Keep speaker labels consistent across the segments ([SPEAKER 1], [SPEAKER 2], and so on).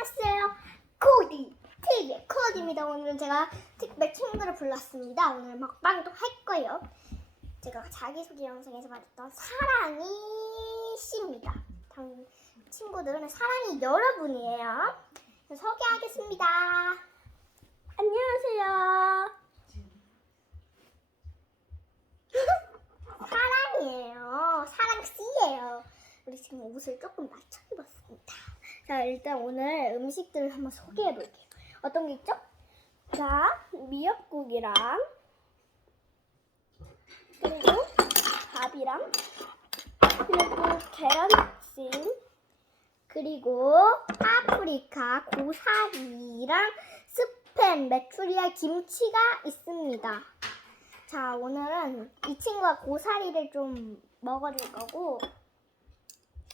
[SPEAKER 1] 안녕하세요. 코디 TV의 코디입니다. 오늘은 제가 특별 친구를 불렀습니다. 오늘 먹방도 할 거예요. 제가 자기소개 영상에서 말했던 사랑이 씨입니다. 당 친구들은 사랑이 여러분이에요. 소개하겠습니다. 안녕하세요. 사랑이에요. 사랑 씨예요. 우리 지금 옷을 조금 맞춰. 자, 일단 오늘 음식들을 한번 소개해 볼게요. 어떤 게 있죠? 자, 미역국이랑 그리고 밥이랑 그리고 계란찜 그리고 파프리카, 고사리랑 스팸, 메추리알, 김치가 있습니다. 자, 오늘은 이 친구가 고사리를 좀 먹어줄 거고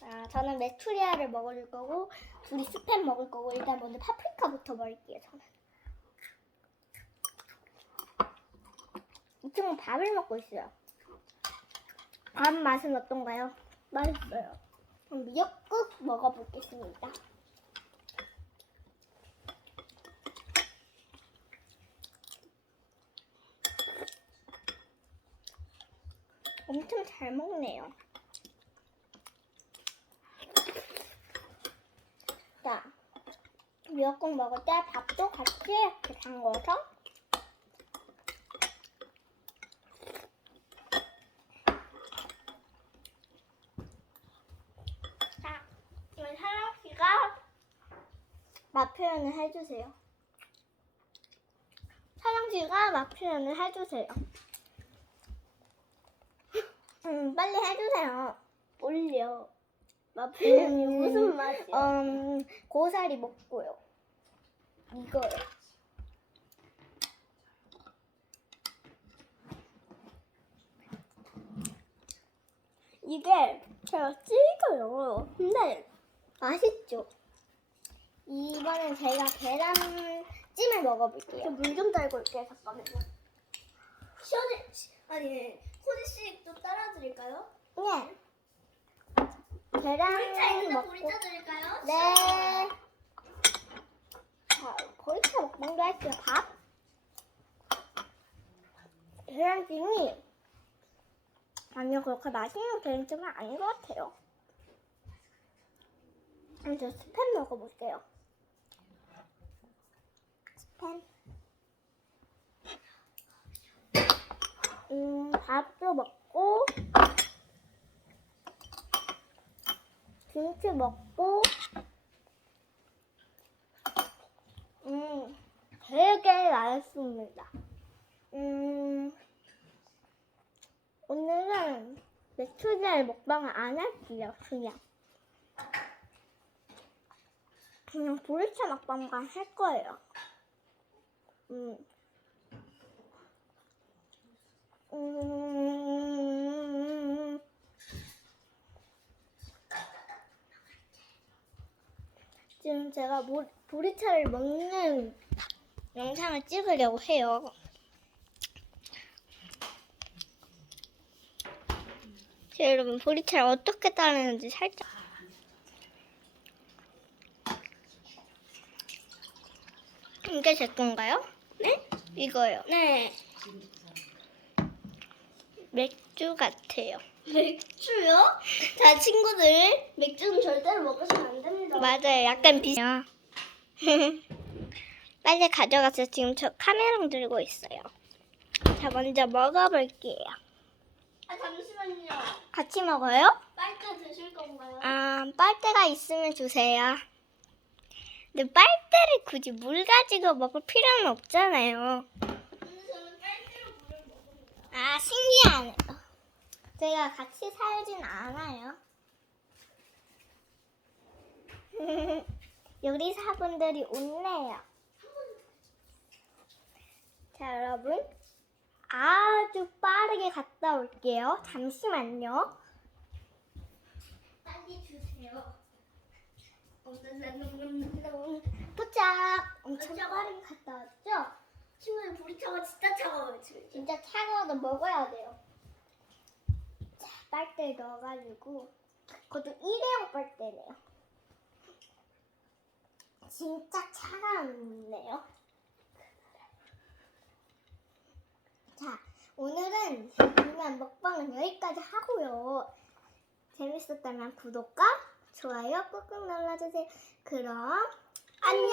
[SPEAKER 1] 자, 저는 메추리알을 먹어줄 거고 둘이 스팸 먹을 거고 일단 먼저 파프리카부터 먹을게요. 저는 이 친구는 밥을 먹고 있어요. 밥 맛은 어떤가요? 맛있어요. 그럼 미역국 먹어보겠습니다. 엄청 잘 먹네요. 자, 미역국 먹을 때 밥도 같이 이렇게 담궈서 자, 우리 사랑 씨가 맛 표현을 해주세요. 사랑 씨가 맛 표현을 해주세요. 음, 빨리 해주세요. 올려. 맛 표현이 무슨 맛이야? 음, 고사리 먹고요. 이거요. 이게 제가 찍어요. 근데 맛있죠? 이번엔 제가 계란찜을 먹어볼게요.
[SPEAKER 2] 물 좀 달고 올게요. 잠깐만요. 시원해. 시- 아니, 코디 씨도 따라 드릴까요?
[SPEAKER 1] 네.
[SPEAKER 2] 보리차
[SPEAKER 1] 계란
[SPEAKER 2] 있는데
[SPEAKER 1] 먹고
[SPEAKER 2] 보리차 드릴까요?
[SPEAKER 1] 네. 자, 거의차 먹방도 할게요. 밥. 계란찜이 아니요 그렇게 맛있는 계란찜은 아닌 것 같아요. 저 스팸 먹어볼게요. 스팸. 음, 밥도 먹고 김치 먹고 음 되게 맛있습니다. 음 오늘은 메추리알 먹방을 안 할게요. 그냥 그냥 보리차 먹방만 할 거예요. 음. 음. 지금 제가 모, 보리차를 먹는 영상을 찍으려고 해요. 자, 여러분 보리차를 어떻게 따르는지 살짝. 이게 제 건가요?
[SPEAKER 2] 네?
[SPEAKER 1] 이거요.
[SPEAKER 2] 네.
[SPEAKER 1] 맥주 같아요.
[SPEAKER 2] 맥주요? 자, 친구들. 맥주는 절대로 먹으시면 안 됩니다.
[SPEAKER 1] 맞아요. 약간 비슷해요. 빨리 가져가서 지금 저 카메라 들고 있어요. 자, 먼저 먹어볼게요.
[SPEAKER 2] 아, 잠시만요.
[SPEAKER 1] 같이 먹어요?
[SPEAKER 2] 빨대 드실 건가요?
[SPEAKER 1] 아, 빨대가 있으면 주세요. 근데 빨대를 굳이 물 가지고 먹을 필요는 없잖아요.
[SPEAKER 2] 근데 저는 빨대로 물을 먹습니다.
[SPEAKER 1] 아, 신기하네요. 제가 같이 살진 않아요. 요리사분들이 웃네요. 자, 여러분. 아주 빠르게 갔다 올게요. 잠시만요.
[SPEAKER 2] 빨리 주세요.
[SPEAKER 1] 도착! 엄청
[SPEAKER 2] 도착.
[SPEAKER 1] 빠르게 갔다 왔죠?
[SPEAKER 2] 친구들 보리차가 진짜 차가워요, 지금.
[SPEAKER 1] 진짜 차가워도 먹어야 돼요. 자, 빨대 넣어가지고 그것도 일회용 빨대네요. 진짜 차가운데요. 자, 오늘은 그러면 먹방은 여기까지 하고요. 재밌었다면 구독과 좋아요 꾹꾹 눌러주세요. 그럼 안녕!